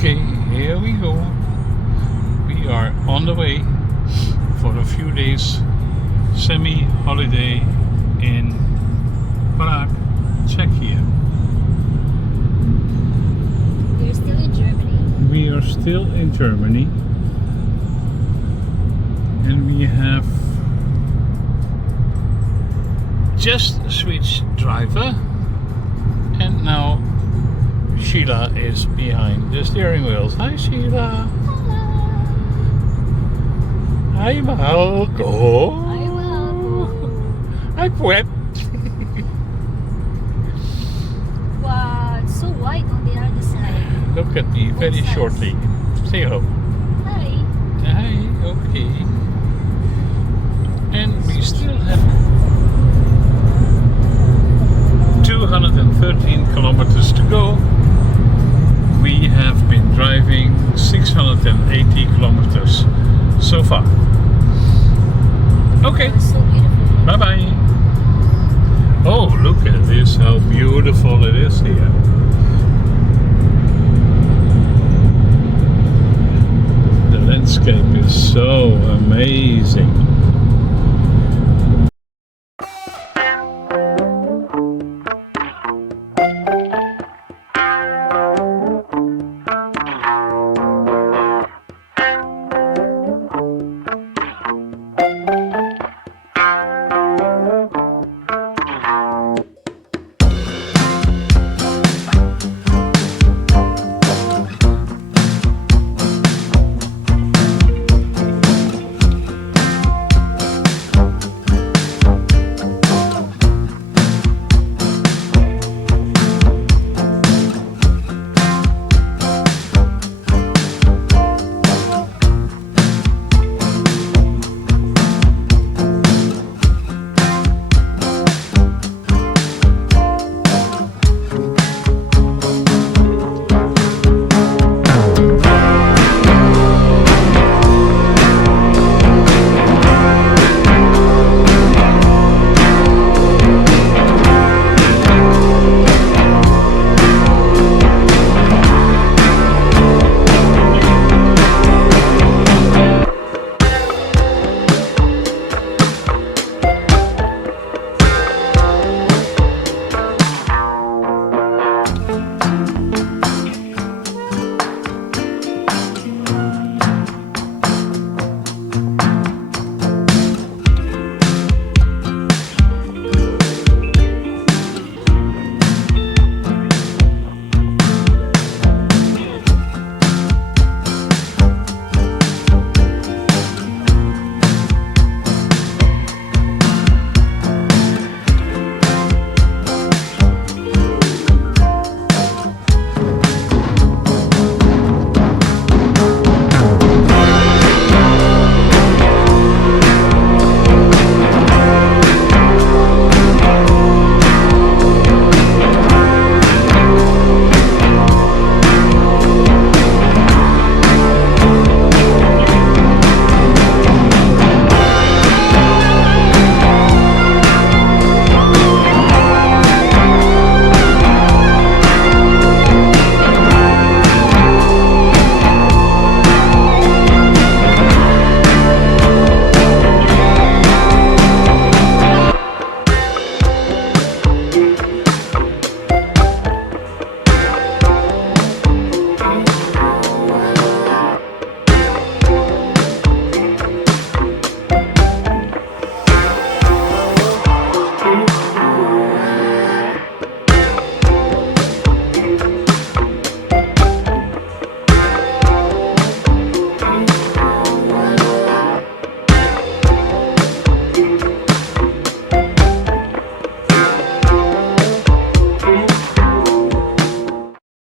Okay, here we go. We are on the way for a few days semi-holiday in Prague, Czechia. We're still in Germany. We are still in Germany and we have just switched driver and now Shiela is behind the steering wheels. Hi Shiela. Hi Malco. Hi, Malco. Hi Puet. Wow, it's so white on the other side. Look at me very sides. shortly. Say hello. Hi. Hi, okay. And we still have 213 kilometers to go. We have been driving 680 kilometers so far. Okay, It's so beautiful. bye bye. Oh, look at this, how beautiful it is here. The landscape is so amazing.